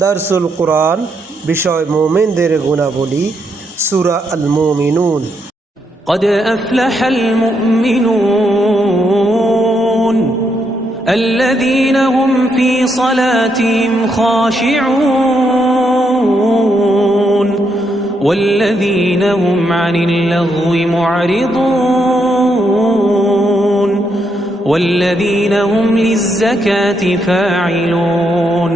দারসুল কোরআন, বিষয় মুমিনদের গুণাবলী, সূরা আল মুমিনুন। قد أفلح المؤمنون الذين هم في صلاتهم خاشعون والذين هم عن اللغو معرضون والذين هم للزكاة فاعلون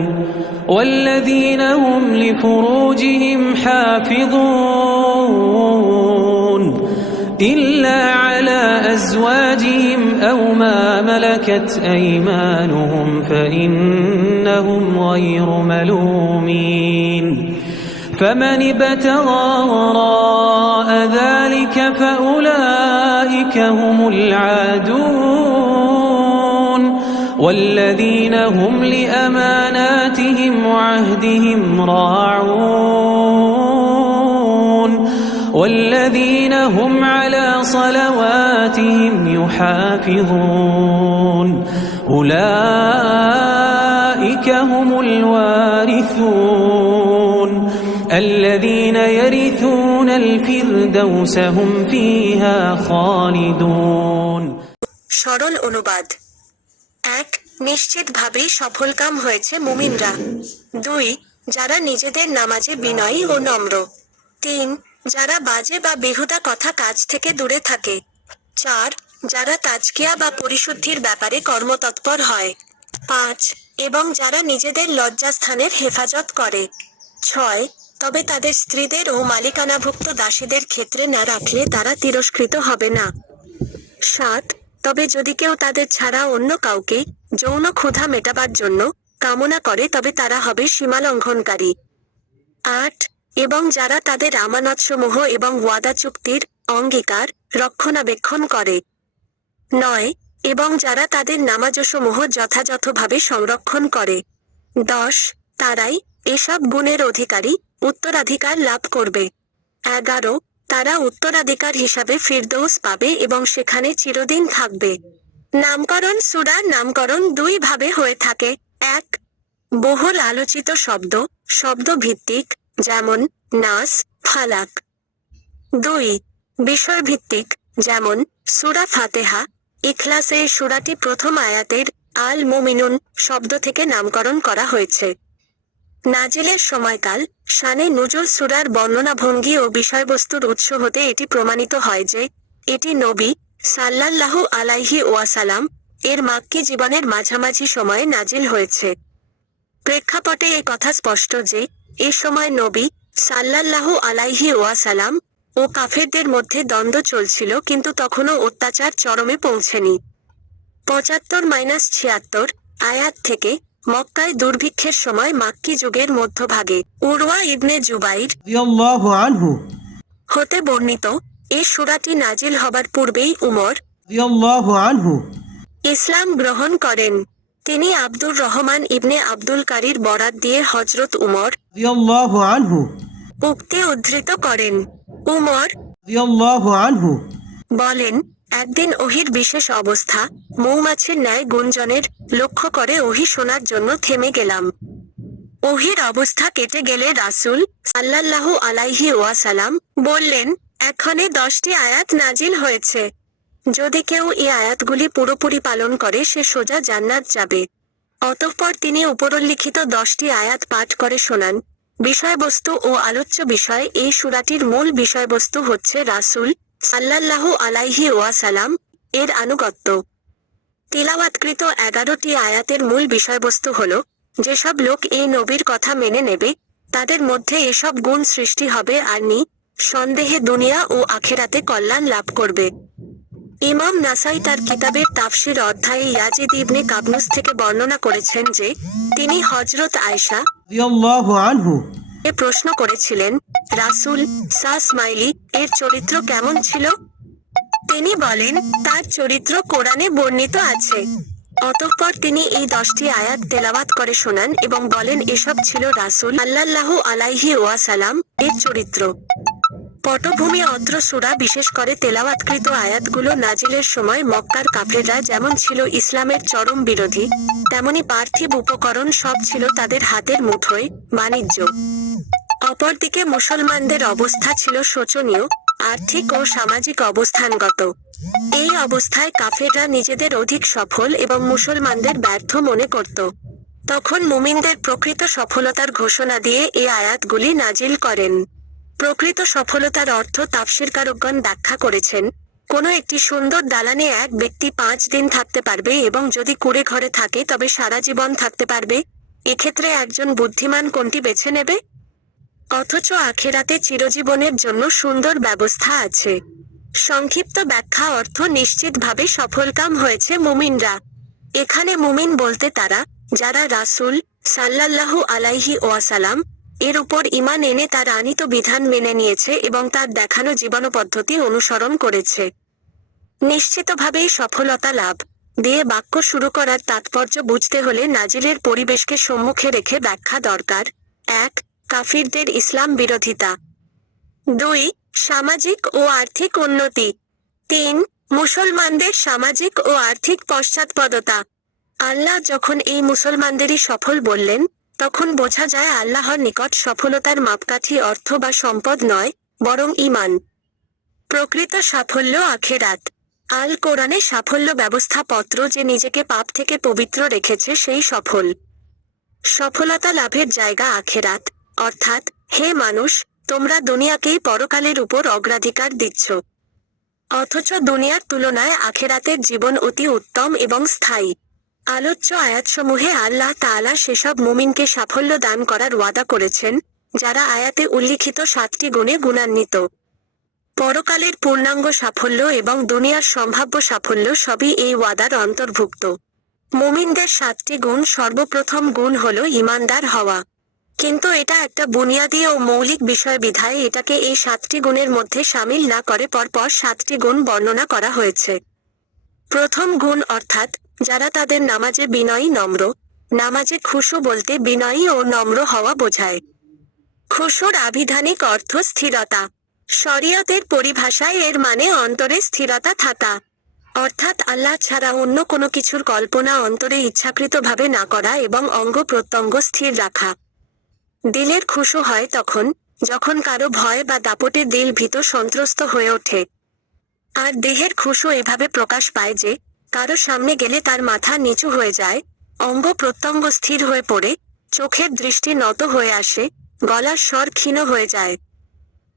والذين هم لفروجهم حافظون إلا على أزواجهم أو ما ملكت أيمانهم فإنهم غير ملومين فمن ابتغى وراء ذلك فأولئك هم العادون والذين هم لأماناتهم وعهدهم راعون والذين هم على صلواتهم يحافظون أولئك هم الوارثون الذين يرثون الفردوس هم فيها خالدون। সরল অনুবাদ। ১. নিশ্চিতভাবেই সফলকাম হয়েছে মুমিনরা। ২. যারা নিজেদের নামাজে বিনয়ী ও নম্র। ৩. যারা বাজে বা বেহুদা কথা কাজ থেকে দূরে থাকে। ৪. যারা তাজকিয়া বা পরিশুদ্ধির ব্যাপারে কর্মতৎপর হয়। ৫. এবং যারা নিজেদের লজ্জাস্থানের হেফাজত করে। ৬. তবে তাদের স্ত্রীদের ও মালিকানাভুক্ত দাসীদের ক্ষেত্রে না রাখলে তারা তিরস্কৃত হবে না। ৭. তবে যদি কেউ তাদের ছাড়া অন্য কাউকে যৌন ক্ষুধা মেটাবার জন্য কামনা করে তবে তারা হবে সীমালঙ্ঘনকারী। ৮. এবং যারা তাদের আমানতসমূহ এবং ওয়াদা চুক্তির অঙ্গীকার রক্ষণাবেক্ষণ করে। ৯. এবং যারা তাদের নামাজসমূহ যথাযথভাবে সংরক্ষণ করে। ১০. তারাই এসব গুণের অধিকারী উত্তরাধিকার লাভ করবে। ১১. তারা উত্তরাধিকার হিসাবে ফিরদৌস পাবে এবং সেখানে চিরদিন থাকবে। নামকরণ। সূরার নামকরণ দুই ভাবে হয়ে থাকে। ১. বহুল আলোচিত শব্দ, শব্দভিত্তিক, যেমন নাস, ফালাক। ২. বিষয়ভিত্তিক, যেমন সূরা ফাতিহা। ইখলাসে সূরাটি প্রথম আয়াতের আল মুমিনুন শব্দ থেকে নামকরণ করা হয়েছে। নাজিলের সময়কাল। শানে নুজুল সূরার বর্ণনাভঙ্গি ও বিষয়বস্তুর উৎস হতে এটি প্রমাণিত হয় যে এটি নবী সাল্লাল্লাহু আলাইহি ওয়াসাল্লাম এর মাক্কি জীবনের মাঝামাঝি সময়ে নাজিল হয়েছে। প্রেক্ষাপটে এ কথা স্পষ্ট যে এ সময় নবী সাল্লাল্লাহু আলাইহি ওয়াসাল্লাম ও কাফেরদের মধ্যে দ্বন্দ্ব চলছিল, কিন্তু তখনও অত্যাচার চরমে পৌঁছেনি। ৭৫-৭৬ আয়াত থেকে মক্কায় দুর্ভিক্ষের সময় মাক্কি যুগের মধ্যভাগে উরওয়া ইবনে জুবাইর রাদিয়াল্লাহু আনহু হতে বর্ণিত, এ সূরাটি নাজিল হবার পূর্বেই উমর রাদিয়াল্লাহু আনহু ইসলাম গ্রহণ করেন। তিনি আব্দুর রহমান ইবনে আব্দুল কারির বরাত দিয়ে হযরত উমর রাদিয়াল্লাহু আনহু উক্তি উদ্ধৃত করেন। উমর রাদিয়াল্লাহু আনহু বলেন, একদিন ওহীর বিশেষ অবস্থা, মৌমাছির ন্যায় গুঞ্জনের লক্ষ্য করে ওহী শোনার জন্য থেমে গেলাম। ওহীর অবস্থা কেটে গেলে রাসূল সাল্লাল্লাহু আলাইহি ওয়াসাল্লাম বললেন, এক্ষণে 10টি আয়াত নাজিল হয়েছে। যদি কেউ এই আয়াতগুলি পুরোপুরি পালন করে সে সোজা জান্নাত যাবে। অতঃপর তিনি উপরোল্লিখিত 10টি আয়াত পাঠ করে শোনান। বিষয়বস্তু ও আলোচ্য বিষয়। এই সূরাটির মূল বিষয়বস্তু হচ্ছে রাসূল সাল্লাল্লাহু আলাইহি ওয়াসাল্লাম এর আনুগত্য। তিলাওয়াতকৃত 11টি আয়াতের মূল বিষয়বস্তু হল, যেসব লোক এই নবীর কথা মেনে নেবে তাদের মধ্যে এসব গুণ সৃষ্টি হবে আর সন্দেহে দুনিয়া ও আখিরাতে কল্যাণ লাভ করবে। ইমাম নাসাই তার কিতাবের তাফসির অধ্যায়ে ইয়াজিদ ইবনে কাবনুস থেকে বর্ণনা করেছেন যে তিনি হযরত আয়েশা রাদিয়াল্লাহু আনহু এ প্রশ্ন করেছিলেন, রাসূল সাসমাইলি এর চরিত্র কেমন ছিল? তিনি বলেন, তার চরিত্র কোরআনে বর্ণিত আছে। অতঃপর তিনি এই 10টি আয়াত তেলাওয়াত করে শোনান এবং বলেন, এসব ছিল রাসূল সাল্লাল্লাহু আলাইহি ওয়াসাল্লাম এর চরিত্র। পটভূমি অত্র সূরা বিশেষ করে তেলাওয়াতকৃত আয়াতগুলো নাজিলের সময় মক্কার কাফেররা যেমন ছিল ইসলামের চরম বিরোধী, তেমনি পার্থিব উপকরণ সব ছিল তাদের হাতের মুঠোয়, বাণিজ্য। অপরদিকে মুসলমানদের অবস্থা ছিল শোচনীয়, আর্থিক ও সামাজিক অবস্থানগত। এই অবস্থায় কাফেররা নিজেদের অধিক সফল এবং মুসলমানদের ব্যর্থ মনে করত। তখন মুমিনদের প্রকৃত সফলতার ঘোষণা দিয়ে এই আয়াতগুলি নাজিল করেন। প্রকৃত সফলতার অর্থ তাফসীরকারকগণ ব্যাখ্যা করেছেন, কোনো একটি সুন্দর দালানে এক ব্যক্তি 5 দিন থাকতে পারবে এবং যদি কুঁড়ে ঘরে থাকে তবে সারা জীবন থাকতে পারবে। এক্ষেত্রে একজন বুদ্ধিমান কোনটি বেছে নেবে? অথচ আখিরাতে চিরজীবনের জন্য সুন্দর ব্যবস্থা আছে। সংক্ষিপ্ত ব্যাখ্যা অর্থ নিশ্চিতভাবে সফলকাম হয়েছে মুমিনরা। এখানে মুমিন বলতে তারা, যারা রাসূল সাল্লাল্লাহু আলাইহি ওয়াসাল্লাম এর উপর ঈমান এনে তার আনীত বিধান মেনে নিয়েছে এবং তার দেখানো জীবনপদ্ধতি অনুসরণ করেছে। নিশ্চিতভাবেই সফলতা লাভ দিয়ে বাক্য শুরু করার তাৎপর্য বুঝতে হলে নাজিলের পরিবেশকে সম্মুখে রেখে ব্যাখ্যা দরকার। 1. কাফিরদের ইসলাম বিরোধিতা। 2. সামাজিক ও আর্থিক উন্নতি। 3. মুসলমানদের সামাজিক ও আর্থিক পশ্চাৎপদতা। আল্লাহ যখন এই মুসলমানদেরই সফল বললেন, তখন বোঝা যায় আল্লাহর নিকট সফলতার মাপকাঠি অর্থ বা সম্পদ নয়, বরং ঈমান। প্রকৃত সাফল্য আখিরাত। আল কোরআনে সাফল্য ব্যবস্থাপত্র যে নিজেকে পাপ থেকে পবিত্র রেখেছে সেই সফল। সফলতা লাভের জায়গা আখিরাত, অর্থাৎ হে মানুষ, তোমরা দুনিয়াকেই পরকালের উপর অগ্রাধিকার দিচ্ছ। অথচ দুনিয়ার তুলনায় আখিরাতের জীবন অতি উত্তম এবং স্থায়ী। আলোচ্য আয়াতসমূহে আল্লাহ তাআলা সেসব মুমিনকে সাফল্য দান করার ওয়াদা করেছেন, যারা আয়াতে উল্লিখিত 7টি গুণে গুণান্বিত। পরকালের পূর্ণাঙ্গ সাফল্য এবং দুনিয়ার সম্ভাব্য সাফল্য সবই এই ওয়াদার অন্তর্ভুক্ত। মুমিনদের 7টি গুণ। সর্বপ্রথম গুণ হল ঈমানদার হওয়া। কিন্তু এটা একটা বুনিয়াদী ও মৌলিক বিষয় বিধায় এটাকে এই 7টি গুণের মধ্যে শামিল না করে পরপর 7টি গুণ বর্ণনা করা হয়েছে। প্রথম গুণ অর্থাৎ যারা তাদের নামাজে বিনয়ী নম্র। নামাজে খুশু বলতে বিনয়ী ও নম্র হওয়া বোঝায়। খুশুর আবিধানিক অর্থ স্থিরতা। শরীয়তের পরিভাষায় এর মানে অন্তরে স্থিরতা থাকা, অর্থাৎ আল্লাহ ছাড়া অন্য কোনো কিছুর কল্পনা অন্তরে ইচ্ছাকৃতভাবে না করা এবং অঙ্গ প্রত্যঙ্গ স্থির রাখা। দিলের খুশু হয় তখন, যখন কারো ভয় বা দাপটে দিল ভীত সন্ত্রস্ত হয়ে ওঠে। আর দেহের খুশু এভাবে প্রকাশ পায় যে, কারো সামনে গেলে তার মাথা নিচু হয়ে যায়, অঙ্গ প্রত্যঙ্গ স্থির হয়ে পড়ে, চোখের দৃষ্টি নত হয়ে আসে, গলার স্বর ক্ষীণ হয়ে যায়।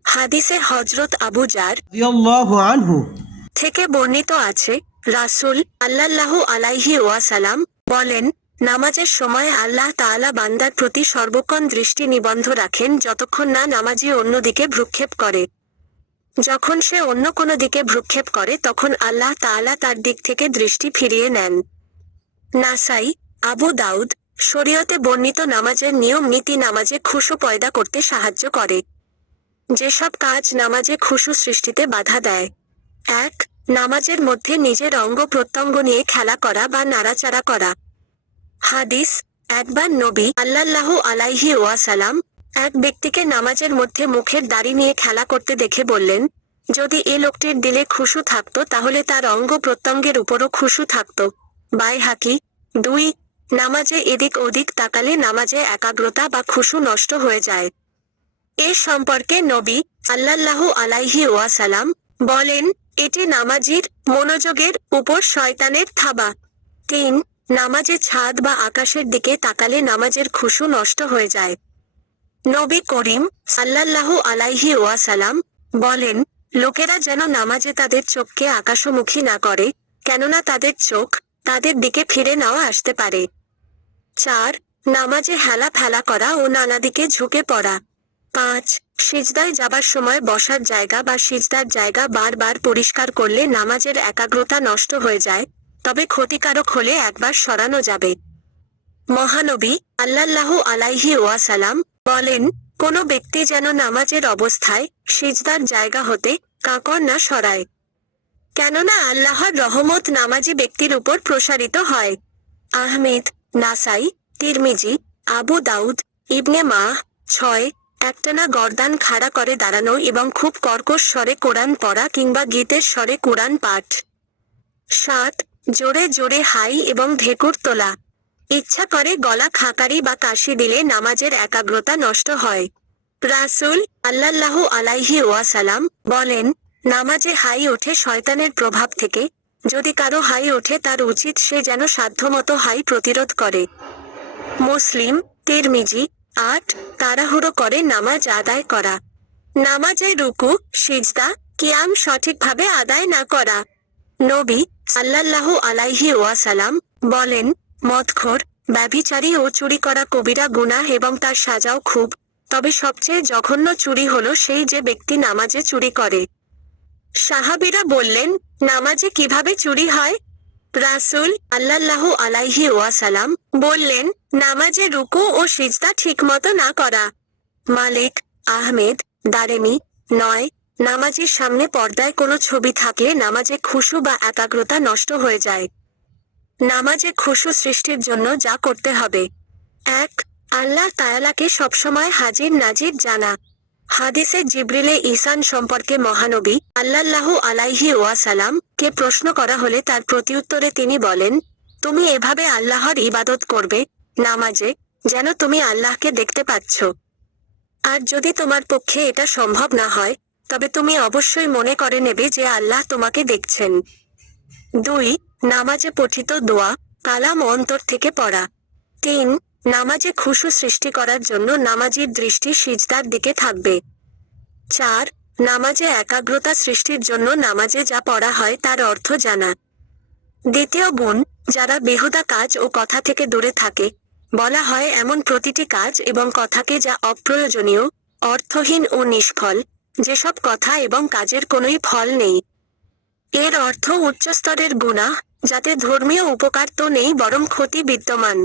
হাদিসে হযরত আবু জার রাদিয়াল্লাহু আনহু থেকে বর্ণিত আছে, রাসূল সাল্লাল্লাহু আলাইহি ওয়াসাল্লাম বলেন, নামাজের সময় আল্লাহ তাআলা বান্দার প্রতি সর্বক্ষণ দৃষ্টি নিবদ্ধ রাখেন যতক্ষণ না নামাজি অন্যদিকে ভ্রুক্ষেপ করে। যখন সে অন্য কোনো দিকে ভ্রুক্ষেপ করে তখন আল্লাহ তাআলা তার দিক থেকে দৃষ্টি ফিরিয়ে নেন। নাসাই, আবু দাউদ। শরীয়তে বর্ণিত নামাজের নিয়ম নীতি নামাজে খুশু পয়দা করতে সাহায্য করে। যেসব কাজ নামাজে খুশু সৃষ্টিতে বাধা দেয়। 1. নামাজের মধ্যে নিজের অঙ্গ প্রত্যঙ্গ নিয়ে খেলা করা বা নাড়াচাড়া করা। হাদিস, একবার নবী সাল্লাল্লাহু আলাইহি ওয়াসাল্লাম এক ব্যক্তিকে নামাজের মধ্যে মুখের দাড়ি নিয়ে খেলা করতে দেখে বললেন, যদি এ লোকটির দিলে খুশু থাকতো তাহলে তার অঙ্গ প্রত্যঙ্গের উপরও খুশু থাকতো। বাইহাকি। 2. নামাজে এদিক ওদিক তাকালে নামাজে একাগ্রতা বা খুশু নষ্ট হয়ে যায়। এ সম্পর্কে নবী সাল্লাল্লাহু আলাইহি ওয়াসাল্লাম বলেন, এটি নামাজীর মনোযোগের উপর শয়তানের থাবা। 3. নামাজে ছাদ বা আকাশের দিকে তাকালে নামাজের খুশু নষ্ট হয়ে যায়। নবী করিম সাল্লাল্লাহু আলাইহি ওয়াসাল্লাম বলেন, লোকেরা যেন নামাজে তাদের চোখকে আকাশমুখী না করে, কেননা তাদের চোখ তাদের দিকে ফিরে নাও আসতে পারে। 4. নামাজে হেলা ফেলা করা ও নানা দিকে ঝুঁকে পড়া। 5. সিজদায় যাবার সময় বসার জায়গা বা সিজদার জায়গা বারবার পরিষ্কার করলে নামাজের একাগ্রতা নষ্ট হয়ে যায়, তবে ক্ষতিকারক হলে একবার সরানো যাবে। মহানবী সাল্লাল্লাহু আলাইহি ওয়াসাল্লাম বলেন, কোনো ব্যক্তি যেন নামাজের অবস্থায় সিজদার জায়গা হতে কাঁকর না সরায়, কেননা আল্লাহর রহমত নামাজি ব্যক্তির উপর প্রসারিত হয়। আহমেদ, নাসাই, তিরমিজি, আবু দাউদ, ইবনে মাহ। 6. একটানা গর্দান খাড়া করে দাঁড়ানো এবং খুব কর্কশ স্বরে কোরআন পড়া কিংবা গীতের স্বরে কোরআন পাঠ। 7. জোরে জোরে হাই এবং ঢেকুর তোলা। ইচ্ছা করে গলা খাকারি বা কাশি দিলে নামাজের একাগ্রতা নষ্ট হয়। রাসূল সাল্লাল্লাহু আলাইহি ওয়াসাল্লাম বলেন, নামাজে হাই ওঠে শয়তানের প্রভাব থেকে। যদি কারো হাই ওঠে তার উচিত সে যেন সাধ্যমতো হাই প্রতিরোধ করে। মুসলিম, তিরমিজি। 8. তাড়াহুড়ো করে নামাজ আদায় করা। নামাজে রুকু, সিজদা, কিয়াম সঠিকভাবে আদায় না করা। নবী সাল্লাল্লাহু আলাইহি ওয়াসাল্লাম বলেন, মদখোর, ব্যভিচারী ও চুরি করা কবিরা গুনাহ এবং তার সাজাও খুব, তবে সবচেয়ে জঘন্য চুরি হলো সেই যে ব্যক্তি নামাজে চুরি করে। সাহাবীরা বললেন, নামাজে কিভাবে চুরি হয়? রাসূল সাল্লাল্লাহু আলাইহি ওয়াসাল্লাম বললেন, নামাজে রুকু ও সিজদা ঠিকমতো না করা। মালিক, আহমেদ, দারেমি। 9. নামাজের সামনে পর্দায় কোনো ছবি থাকলে নামাজে খুশু বা একাগ্রতা নষ্ট হয়ে যায়। নামাজে খুশু সৃষ্টির জন্য যা করতে হবে। 1. আল্লাহ তাআলাকে সবসময় হাজির নাজির জানা। হাদিসে জিবরিলে ইহসান সম্পর্কে মহানবী সাল্লাল্লাহু আলাইহি ওয়াসাল্লাম কে প্রশ্ন করা হলে তার প্রতিউত্তরে তিনি বলেন, তুমি এভাবে আল্লাহর ইবাদত করবে নামাজে যেন তুমি আল্লাহকে দেখতে পাচ্ছ। আর যদি তোমার পক্ষে এটা সম্ভব না হয়, তবে তুমি অবশ্যই মনে করে নেবে যে আল্লাহ তোমাকে দেখছেন। 2. নামাজে পঠিত দোয়া, কালাম অন্তর থেকে পড়া। 3. নামাজে খুশু সৃষ্টি করার জন্য নামাজীর দৃষ্টি সিজদার দিকে থাকবে। 4. নামাজে একাগ্রতা সৃষ্টির জন্য নামাজে যা পড়া হয় তার অর্থ জানা। দ্বিতীয় গুণ, যারা বেহুদা কাজ ও কথা থেকে দূরে থাকে। বলা হয় এমন প্রতিটি কাজ এবং কথাকে যা অপ্রয়োজনীয়, অর্থহীন ও নিষ্ফল, যেসব কথা এবং কাজের কোনোই ফল নেই। এর অর্থ উচ্চস্তরের গুনাহ, যাতে ধর্মীয় উপকার তো নেই বরং ক্ষতি বিদ্যমান।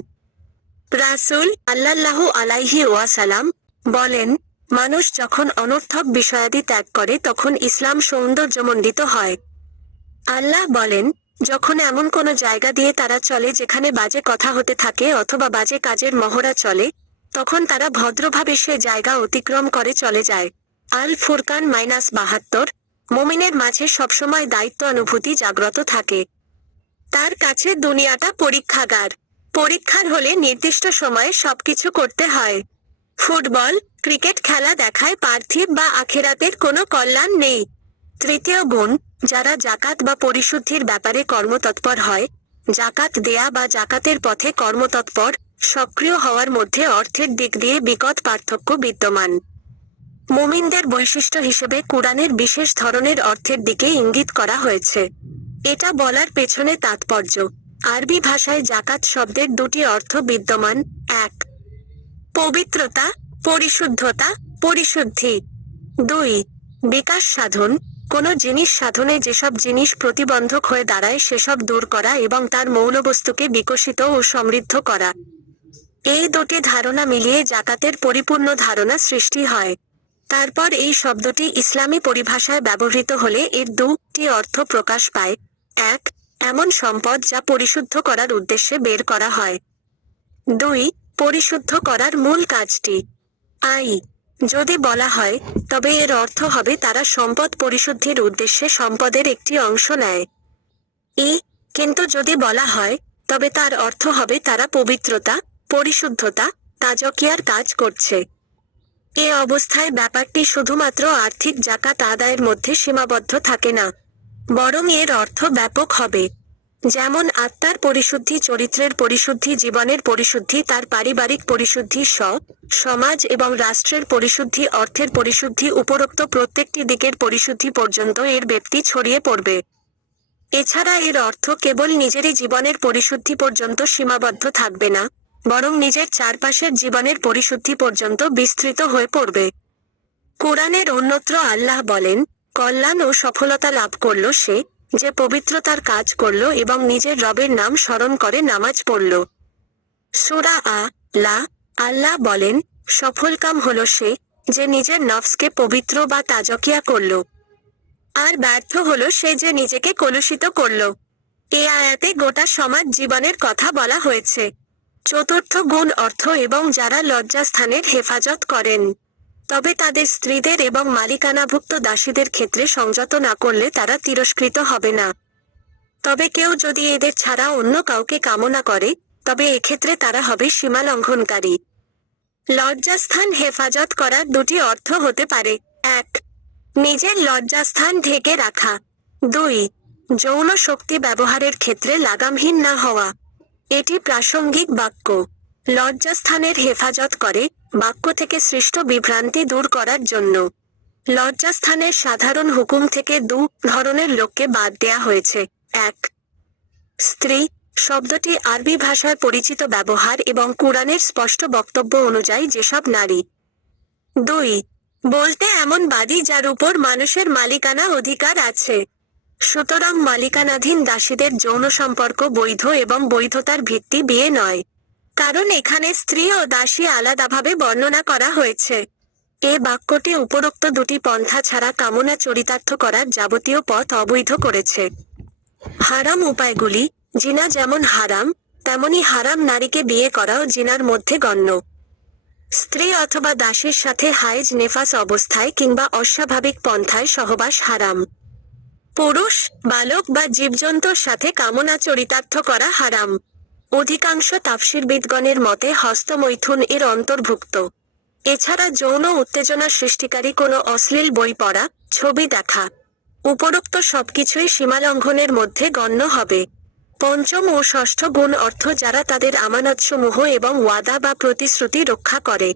রাসূল সাল্লাল্লাহু আলাইহি ওয়াসাল্লাম বলেন, মানুষ যখন অনর্থক বিষয়াদি ত্যাগ করে তখন ইসলাম সৌন্দর্যমণ্ডিত হয়। আল্লাহ বলেন, যখন এমন কোনো জায়গা দিয়ে তারা চলে যেখানে বাজে কথা হতে থাকে অথবা বাজে কাজের মহড়া চলে, তখন তারা ভদ্রভাবে সে জায়গা অতিক্রম করে চলে যায়। আল ফুরকান -72। মুমিনের মাঝে সবসময় দায়িত্ব অনুভূতি জাগ্রত থাকে। তার কাছে দুনিয়াটা পরীক্ষাগার। পরীক্ষার হলে নির্দিষ্ট সময়ে সবকিছু করতে হয়। ফুটবল, ক্রিকেট খেলা দেখায় পার্থিব বা আখিরাতের কোনো কল্যাণ নেই। তৃতীয় গুণ, যারা জাকাত বা পরিশুদ্ধির ব্যাপারে কর্মতৎপর হয়। জাকাত দেয়া বা জাকাতের পথে কর্মতৎপর, সক্রিয় হওয়ার মধ্যে অর্থের দিক দিয়ে বিকট পার্থক্য বিদ্যমান। মুমিনদের বৈশিষ্ট্য হিসেবে কুরআনের বিশেষ ধরনের অর্থের দিকে ইঙ্গিত করা হয়েছে। এটা বলার পেছনে তাৎপর্য, আরবি ভাষায় জাকাত শব্দের দুটি অর্থ বিদ্যমান। 1. পবিত্রতা, পরিশুদ্ধতা, পরিশুদ্ধি। 2. বিকাশ সাধন, কোনো জিনিস সাধনে যেসব জিনিস প্রতিবন্ধক হয়ে দাঁড়ায় সেসব দূর করা এবং তার মৌলবস্তুকে বিকশিত ও সমৃদ্ধ করা। এই দুটি ধারণা মিলিয়ে জাকাতের পরিপূর্ণ ধারণা সৃষ্টি হয়। তারপর এই শব্দটি ইসলামী পরিভাষায় ব্যবহৃত হলে এর দুটি অর্থ প্রকাশ পায়। 1. এমন সম্পদ যা পরিশুদ্ধ করার উদ্দেশ্যে বের করা হয়। 2. পরিশুদ্ধ করার মূল কাজটি। যদি বলা হয়, তবে এর অর্থ হবে তারা সম্পদ পরিশুদ্ধির উদ্দেশ্যে সম্পদের একটি অংশ নেয়। কিন্তু যদি বলা হয়, তবে তার অর্থ হবে তারা পবিত্রতা, পরিশুদ্ধতা, তাজকিয়ার কাজ করছে। এ অবস্থায় ব্যাপারটি শুধুমাত্র আর্থিক জাকাত আদায়ের মধ্যে সীমাবদ্ধ থাকে না, বরং এর অর্থ ব্যাপক হবে। যেমন আত্মার পরিশুদ্ধি, চরিত্রের পরিশুদ্ধি, জীবনের পরিশুদ্ধি, তার পারিবারিক পরিশুদ্ধি, সমাজ এবং রাষ্ট্রের পরিশুদ্ধি, অর্থের পরিশুদ্ধি, উপরোক্ত প্রত্যেকটি দিকের পরিশুদ্ধি পর্যন্ত এর ব্যাপ্তি ছড়িয়ে পড়বে। এছাড়া এর অর্থ কেবল নিজেরই জীবনের পরিশুদ্ধি পর্যন্ত সীমাবদ্ধ থাকবে না, বরং নিজের চারপাশের জীবনের পরিশুদ্ধি পর্যন্ত বিস্তৃত হয়ে পড়বে। কুরআনের অন্যত্র আল্লাহ বলেন, কল্যাণ ও সফলতা লাভ করল সে, যে পবিত্রতার কাজ করল এবং নিজের রবের নাম স্মরণ করে নামাজ পড়ল। সূরা আ-লা। আল্লাহ বলেন, সফলকাম হলো সে, যে নিজের নফসকে পবিত্র বা তাজকিয়া করল। আর ব্যর্থ হলো সে যে নিজেকে কলুষিত করল। এ আয়াতে গোটা সমাজ জীবনের কথা বলা হয়েছে। চতুর্থ গুণ, অর্থ এবং যারা লজ্জাস্থানের হেফাজত করেন। তবে তাদের স্ত্রীদের এবং মালিকানাভুক্ত দাসীদের ক্ষেত্রে সংযত না করলে তারা তিরস্কৃত হবে না। তবে কেউ যদি এদের ছাড়া অন্য কাউকে কামনা করে, তবে এক্ষেত্রে তারা হবে সীমালঙ্ঘনকারী। লজ্জাস্থান হেফাজত করার দুটি অর্থ হতে পারে: 1. নিজের লজ্জাস্থান ঢেকে রাখা। 2. যৌন শক্তি ব্যবহারের ক্ষেত্রে লাগামহীন না হওয়া। এটি প্রাসঙ্গিক বাক্য। লজ্জাস্থানের হেফাজত করে, বাক্য থেকে সৃষ্ট বিভ্রান্তি দূর করার জন্য। লজ্জাস্থানের সাধারণ হুকুম থেকে দু ধরনের লোককে বাদ দেয়া হয়েছে। 1. স্ত্রী। শব্দটি আরবি ভাষায় পরিচিত ব্যবহার এবং কুরআনের স্পষ্ট বক্তব্য অনুযায়ী যেসব নারী। 2. বলতে এমন বাদী যার উপর মানুষের মালিকানা অধিকার আছে। সুতরাং মালিকানাধীন দাসীদের যৌন সম্পর্ক বৈধ এবং বৈধতার ভিত্তি বিয়ে নয়। কারণ এখানে স্ত্রী ও দাসী আলাদাভাবে বর্ণনা করা হয়েছে। এ বাক্যটি উপরোক্ত দুটি পন্থা ছাড়া কামনা চরিতার্থ করার যাবতীয় পথ অবৈধ করেছে। হারাম উপায়গুলি। জিনা যেমন হারাম, তেমনি হারাম নারীকে বিয়ে করাও জিনার মধ্যে গণ্য। স্ত্রী অথবা দাসীর সাথে হায়েজ নেফাস অবস্থায় কিংবা অস্বাভাবিক পন্থায় সহবাস হারাম। পুরুষ, বালক বা জীবজন্তুর সাথে কামনা চরিতার্থ করা হারাম। অধিকাংশ তাফসীরবিদগণের মতে হস্তমৈথুন এর অন্তর্ভুক্ত। এছাড়া যৌন উত্তেজনা সৃষ্টিকারী কোনো অশ্লীল বই পড়া, ছবি দেখা, উপরোক্ত সবকিছুই সীমালঙ্ঘনের মধ্যে গণ্য হবে। পঞ্চম ও ষষ্ঠ গুণ অর্থ যারা তাদের আমানতসমূহ এবং ওয়াদা বা প্রতিশ্রুতি রক্ষা করে।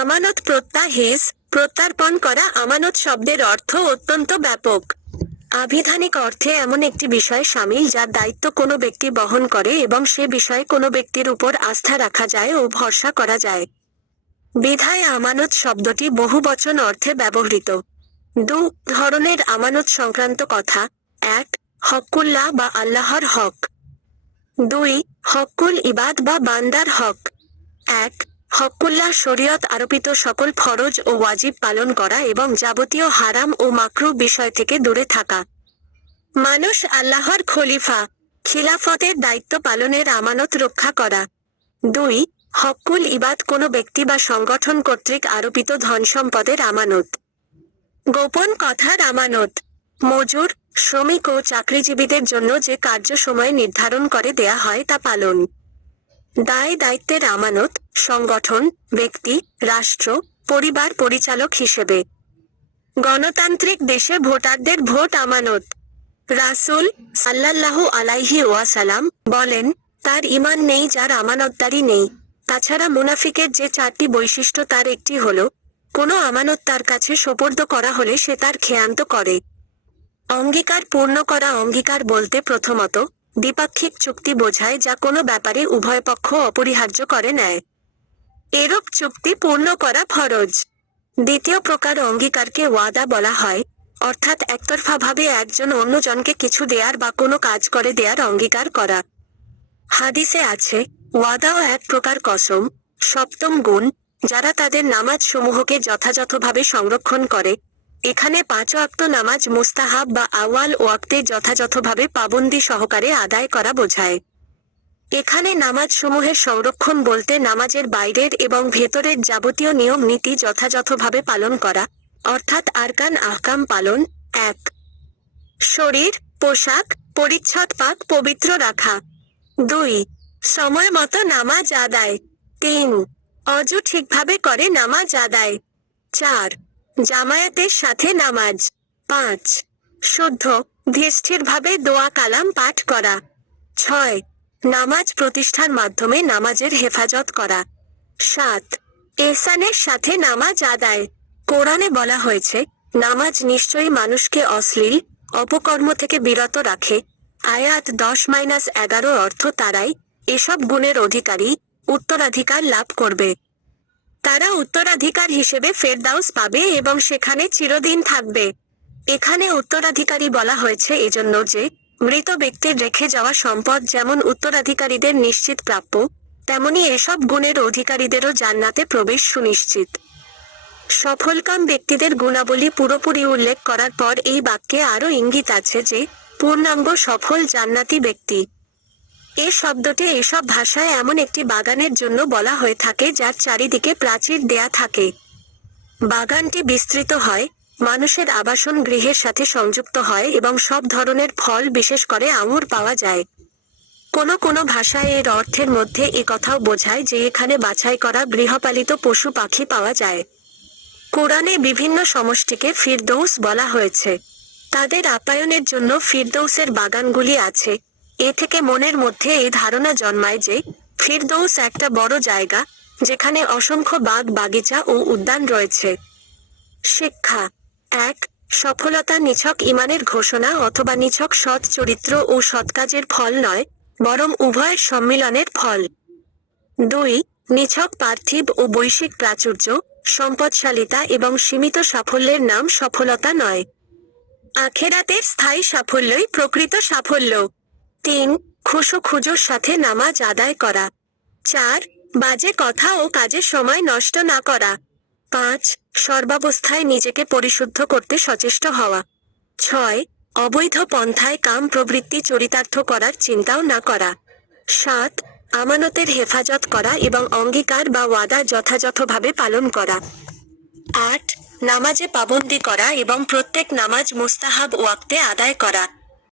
আমানত প্রত্যাহিজ, প্রত্যার্পণ করা। আমানত শব্দের অর্থ অত্যন্ত ব্যাপক। আবিধানিক অর্থে এমন একটি বিষয় শামিল যার দায়িত্ব কোনো ব্যক্তি বহন করে এবং সে বিষয়ে কোনো ব্যক্তির উপর আস্থা রাখা যায় ও ভরসা করা যায়। বিধায় আমানত শব্দটি বহুবচন অর্থে ব্যবহৃত। দু ধরনের আমানত সংক্রান্ত কথা: 1. হক্কুল্লাহ বা আল্লাহর হক। 2. হক্কুল ইবাদ বা বান্দার হক। 1. হক্কুল্লাহ শরীয়ত আরোপিত সকল ফরজ ও ওয়াজিব পালন করা এবং যাবতীয় হারাম ও মাকরুহ বিষয় থেকে দূরে থাকা। মানুষ আল্লাহর খলিফা, খিলাফতের দায়িত্ব পালনের আমানত রক্ষা করা। 2. হক্কুল ইবাদ কোনো ব্যক্তি বা সংগঠন কর্তৃক আরোপিত ধনসম্পদের আমানত। গোপন কথার আমানত। মজুর, শ্রমিক ও চাকরিজীবীদের জন্য যে কার্য সময় নির্ধারণ করে দেয়া হয় তা পালন। দায় দায়িত্বের আমানত, সংগঠন, ব্যক্তি, রাষ্ট্র, পরিবার পরিচালক হিসেবে। গণতান্ত্রিক দেশে ভোটারদের ভোট আমানত। রাসূল সাল্লাল্লাহু আলাইহি ওয়াসাল্লাম বলেন, তার ঈমান নেই যার আমানতদারি নেই। তাছাড়া মুনাফিকের যে 4টি বৈশিষ্ট্য তার একটি হলো, কোনো আমানত তার কাছে সোপর্দ করা হলে সে তার খেয়ান্ত করে। অঙ্গীকার পূর্ণ করা। অঙ্গীকার বলতে প্রথমত দ্বিপাক্ষিক চুক্তি বোঝায় যা কোনো ব্যাপারে উভয় পক্ষ অপরিহার্য করে নেয়। এরূপ চুক্তি পূর্ণ করা ফরজ। দ্বিতীয় প্রকার অঙ্গীকারকে ওয়াদা বলা হয়, অর্থাৎ একতরফাভাবে একজন অন্যজনকে কিছু দেয়ার বা কোনো কাজ করে দেয়ার অঙ্গীকার করা। হাদিসে আছে, ওয়াদাও এক প্রকার কসম। সপ্তম গুণ, যারা তাদের নামাজ সমূহকে যথাযথভাবে সংরক্ষণ করে। এখানে 5 ওয়াক্ত নামাজ মুস্তাহাব বা আওয়াল ওয়াক্তে যথাযথভাবে পাবন্দি সহকারে আদায় করা বোঝায়। এখানে নামাজ সমূহের সংরক্ষণ বলতে নামাজের বাইরের এবং ভেতরের যাবতীয় নিয়ম নীতি যথাযথভাবে পালন করা, অর্থাৎ আরকান আহকাম পালন। 1. শরীর, পোশাক, পরিচ্ছদ পাক পবিত্র রাখা। 2. সময় মতো নামাজ আদায়। 3. অজু ঠিকভাবে করে নামাজ আদায়। 4. জামায়াতের সাথে নামাজ। 5. শুদ্ধ, ধীরস্থিরভাবে দোয়া কালাম পাঠ করা। 6. নামাজ প্রতিষ্ঠার মাধ্যমে নামাজের হেফাজত করা। 7. ইহসানের সাথে নামাজ আদায়। কোরআনে বলা হয়েছে, নামাজ নিশ্চয়ই মানুষকে অশ্লীল, অপকর্ম থেকে বিরত রাখে। আয়াত 10-11 অর্থ তারাই, এসব গুণের অধিকারী, উত্তরাধিকার লাভ করবে। তারা উত্তরাধিকার হিসেবে ফেরদাউস পাবে এবং সেখানে চিরদিন থাকবে। এখানে উত্তরাধিকারী বলা হয়েছে এজন্য যে, মৃত ব্যক্তির রেখে যাওয়া সম্পদ যেমন উত্তরাধিকারীদের নিশ্চিত প্রাপ্য, তেমনি এসব গুণের অধিকারীদেরও জান্নাতে প্রবেশ সুনিশ্চিত। সফলকাম ব্যক্তিদের গুণাবলী পুরোপুরি উল্লেখ করার পর এই বাক্যে আরও ইঙ্গিত আছে যে, পূর্ণাঙ্গ সফল জান্নাতি ব্যক্তি। এ শব্দটি এসব ভাষায় এমন একটি বাগানের জন্য বলা হয়ে থাকে যার চারিদিকে প্রাচীর দেয়া থাকে। বাগানটি বিস্তৃত হয়, মানুষের আবাসন গৃহের সাথে সংযুক্ত হয় এবং সব ধরনের ফল বিশেষ করে আঙুর পাওয়া যায়। কোনো কোনো ভাষায় এর অর্থের মধ্যে এ কথাও বোঝায় যে এখানে বাছাই করা গৃহপালিত পশু পাখি পাওয়া যায়। কোরআনে বিভিন্ন সমষ্টিকে ফিরদৌস বলা হয়েছে। তাদের আপ্যায়নের জন্য ফিরদৌসের বাগানগুলি আছে। এ থেকে মনের মধ্যে এই ধারণা জন্মায় যে ফিরদৌস একটা বড় জায়গা, যেখানে অসংখ্য বাগ বাগিচা ও উদ্যান রয়েছে। শিক্ষা ১. সফলতা নিছক ঈমানের ঘোষণা অথবা নিছক সৎ চরিত্র ও সৎ কাজের ফল নয়, বরং উভয়ের সম্মিলনের ফল। ২. নিছক পার্থিব ও বৈশ্বিক প্রাচুর্য, সম্পদশালিতা এবং সীমিত সাফল্যের নাম সফলতা নয়। আখেরাতের স্থায়ী সাফল্যই প্রকৃত সাফল্য। ৩. খুশুখুজুর সাথে নামাজ আদায় করা। ৪. বাজে কথা ও কাজে সময় নষ্ট না করা। ৫. সর্বাবস্থায় নিজেকে পরিশুদ্ধ করতে সচেষ্ট হওয়া। ৬. অবৈধ পন্থায় কাম প্রবৃত্তি চরিতার্থ করার চিন্তাও না করা। ৭. আমানতের হেফাজত করা এবং অঙ্গীকার বা ওয়াদা যথাযথভাবে পালন করা। ৮. নামাজে পাবন্দি করা এবং প্রত্যেক নামাজ মুস্তাহাব ওয়াক্তে আদায় করা।